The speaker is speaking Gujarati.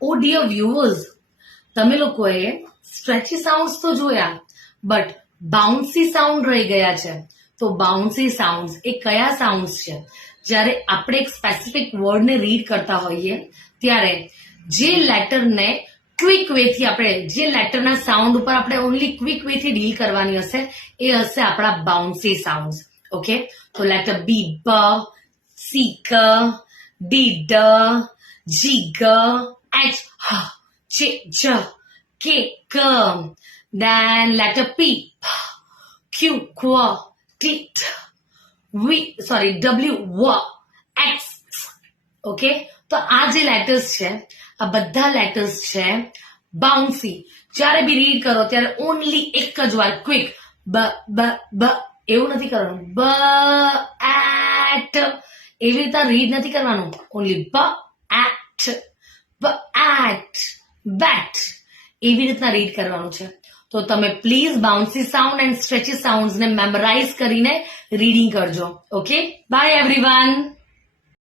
ઓ ડિયર વ્યુઅર્સ, તમે લોકોએ સ્ટ્રેચી સાઉન્ડ્સ તો જોયા, બટ બાઉન્સી સાઉન્ડ રહી ગયા છે. તો બાઉન્સી સાઉન્ડ્સ એ કયા સાઉન્ડ્સ છે? જ્યારે આપણે એક સ્પેસિફિક વર્ડને રીડ કરતા હોઈએ ત્યારે જે લેટરને ક્વિક વેથી આપણે, જે લેટરના સાઉન્ડ ઉપર આપણે ઓનલી ક્વિક વેથી ડીલ કરવાની હશે એ હશે આપણા બાઉન્સી સાઉન્ડ્સ. ઓકે, તો લેટર બી બ, સી ક, ડી ડ, જી ગ, એચ હ, જે જ, કે ક, then letter P, Q, Q, T, W, W, X. Okay, તો આ જે લેટર્સ છે, આ બધા લેટર્સ છે બાઉન્સી. જ્યારે બી રીડ કરો ત્યારે ઓનલી એક જ વાર ક્વિક બ બ બ, એવું નથી કરવાનું. બ એટ એવી રીતે રીડ નથી કરવાનું. ઓનલી બ એટ, બ એટ, બેટ એવી રીતના રીડ કરવાનું છે. તો તમે please bouncy sound and સ્ટ્રેચી સાઉન્ડ્સને memorise કરીને રીડિંગ કરજો. Okay, by everyone.